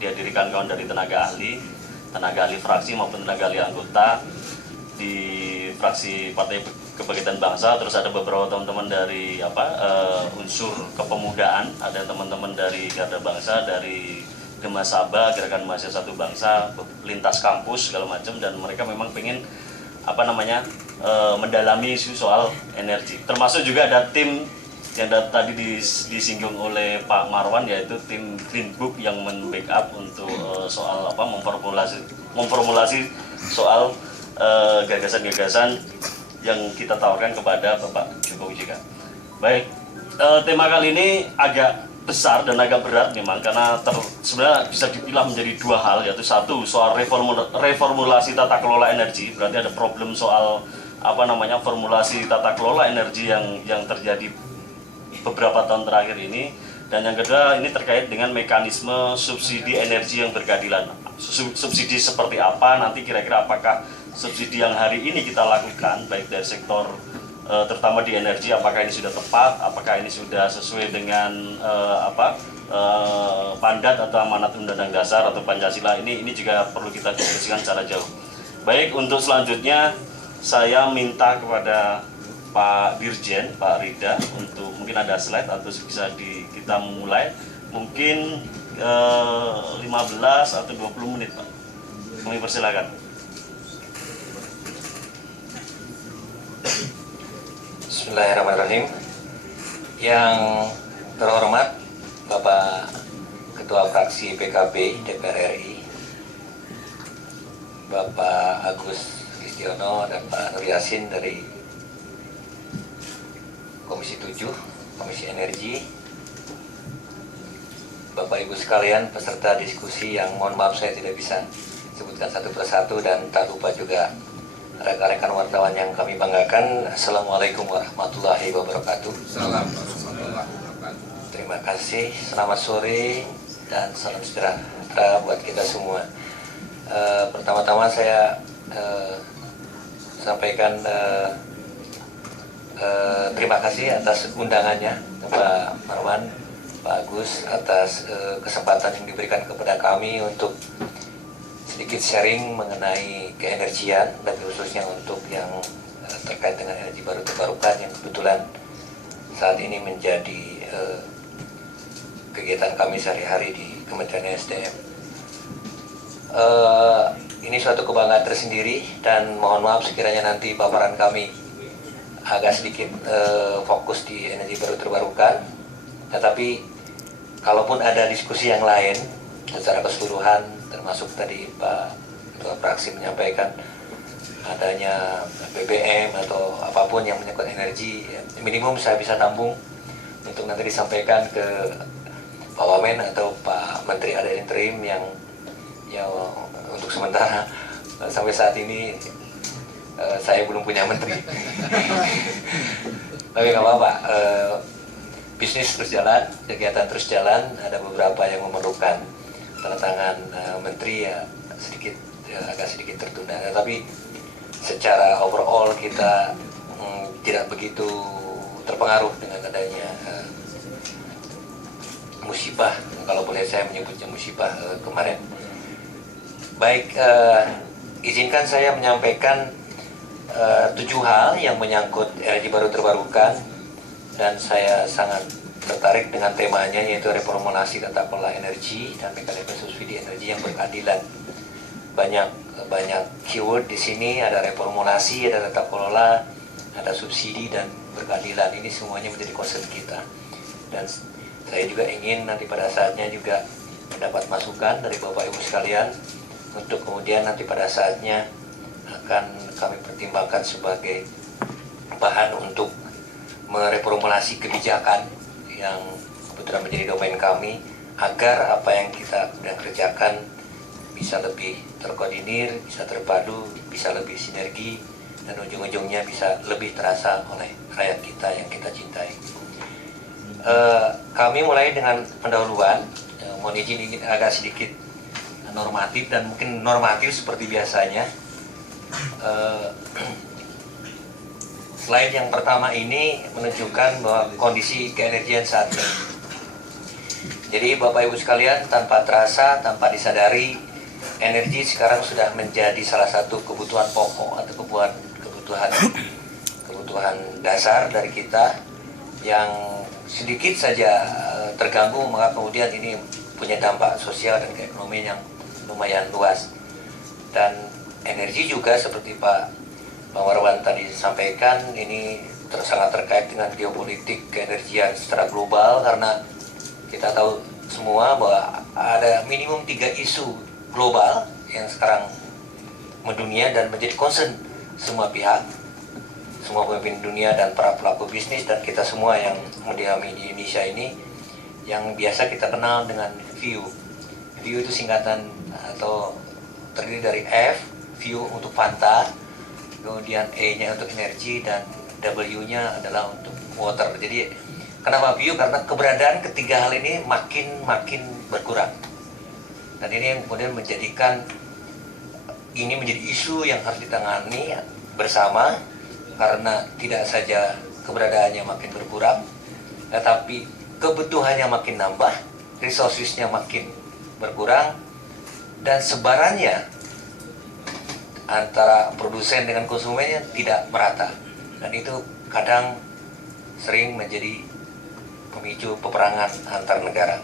dihadiri kawan-kawan dari tenaga ahli fraksi maupun tenaga ahli anggota di fraksi Partai Kebangkitan Bangsa. Terus ada beberapa teman-teman dari unsur kepemudaan, ada teman-teman dari Garda Bangsa, dari Gema Saba, Gerakan Mahasiswa Satu Bangsa, lintas kampus segala macam, dan mereka memang pengen mendalami isu soal energi. Termasuk juga ada tim yang tadi disinggung oleh Pak Marwan, yaitu tim Green Book yang membackup untuk soal memformulasi soal gagasan-gagasan yang kita tawarkan kepada Bapak Jokowi juga. Baik, tema kali ini agak besar dan agak berat memang, karena sebenarnya bisa dipilah menjadi dua hal, yaitu satu soal reformulasi tata kelola energi. Berarti ada problem soal formulasi tata kelola energi yang terjadi beberapa tahun terakhir ini, dan yang kedua ini terkait dengan mekanisme subsidi energi yang berkeadilan. Subsidi seperti apa nanti, kira-kira apakah subsidi yang hari ini kita lakukan baik dari sektor terutama di energi, apakah ini sudah tepat, apakah ini sudah sesuai dengan mandat atau amanat Undang-Undang Dasar atau Pancasila. Ini juga perlu kita diskusikan secara jauh. Baik, untuk selanjutnya saya minta kepada Pak Dirjen, Pak Rida, untuk mungkin ada slide atau bisa kita mulai mungkin 15 atau 20 menit, Pak. Kami persilakan. Bismillahirrahmanirrahim. Yang terhormat Bapak Ketua Fraksi PKB DPR RI, Bapak Agus Listiono dan Pak Nur Yasin dari Komisi 7, Komisi Energi, Bapak Ibu sekalian peserta diskusi yang mohon maaf saya tidak bisa sebutkan satu persatu, dan tak lupa juga rekan-rekan wartawan yang kami banggakan. Assalamualaikum warahmatullahi wabarakatuh. Salam warahmatullahi wabarakatuh. Terima kasih, selamat sore dan salam sejahtera buat kita semua. Pertama-tama saya sampaikan terima kasih atas undangannya Pak Marwan, Pak Agus, atas kesempatan yang diberikan kepada kami untuk sedikit sharing mengenai keenergian, dan khususnya untuk yang terkait dengan energi baru terbarukan yang kebetulan saat ini menjadi kegiatan kami sehari-hari di Kementerian SDM. Ini suatu kebanggaan tersendiri, dan mohon maaf sekiranya nanti paparan kami agak sedikit fokus di energi baru terbarukan. Tetapi kalaupun ada diskusi yang lain secara keseluruhan, termasuk tadi Pak Ketua Fraksi menyampaikan adanya BBM atau apapun yang menyangkut energi, minimum saya bisa tampung untuk nanti disampaikan ke Pak Wamen atau Pak Menteri ada interim yang untuk sementara sampai saat ini saya belum punya menteri. Tapi nggak apa-apa, bisnis terus jalan, kegiatan terus jalan. Ada beberapa yang memerlukan tanda tangan menteri, ya agak sedikit tertunda. Tapi secara overall kita tidak begitu terpengaruh dengan adanya musibah, kalau boleh saya menyebutnya musibah kemarin. Baik, izinkan saya menyampaikan 7 hal yang menyangkut energi baru terbarukan, dan saya sangat tertarik dengan temanya, yaitu reformulasi tata kelola energi dan mekanisme subsidi energi yang berkeadilan. Banyak keyword di sini, ada reformulasi, ada tata kelola, ada subsidi dan berkeadilan. Ini semuanya menjadi concern kita, dan saya juga ingin nanti pada saatnya juga mendapat masukan dari Bapak Ibu sekalian, untuk kemudian nanti pada saatnya akan kami pertimbangkan sebagai bahan untuk mereformulasi kebijakan yang kebetulan menjadi domain kami, agar apa yang kita sedang kerjakan bisa lebih terkoordinir, bisa terpadu, bisa lebih sinergi, dan ujung-ujungnya bisa lebih terasa oleh rakyat kita yang kita cintai. Kami mulai dengan pendahuluan, mohon izin ini agak sedikit normatif dan mungkin normatif seperti biasanya. Slide yang pertama ini menunjukkan bahwa kondisi keenergian saat ini. Jadi Bapak Ibu sekalian, tanpa terasa, tanpa disadari, energi sekarang sudah menjadi salah satu kebutuhan pokok atau kebutuhan dasar dari kita yang sedikit saja terganggu, maka kemudian ini punya dampak sosial dan ekonomi yang lumayan luas. Dan energi juga seperti Pak Marwan tadi sampaikan, ini sangat terkait dengan geopolitik keenergian secara global, karena kita tahu semua bahwa ada minimum 3 isu global yang sekarang mendunia dan menjadi concern semua pihak, semua pemimpin dunia dan para pelaku bisnis dan kita semua yang mendiami di Indonesia ini, yang biasa kita kenal dengan VIEW. VIEW itu singkatan atau terdiri dari F, view untuk Fanta, kemudian E-nya untuk energi, dan W-nya adalah untuk water. Jadi kenapa view? Karena keberadaan ketiga hal ini makin berkurang. Dan ini yang kemudian menjadikan ini menjadi isu yang harus ditangani bersama, karena tidak saja keberadaannya makin berkurang, tetapi kebutuhannya makin nambah, resourcesnya makin berkurang, dan sebarannya antara produsen dengan konsumennya tidak merata. Dan itu kadang sering menjadi pemicu peperangan antar negara.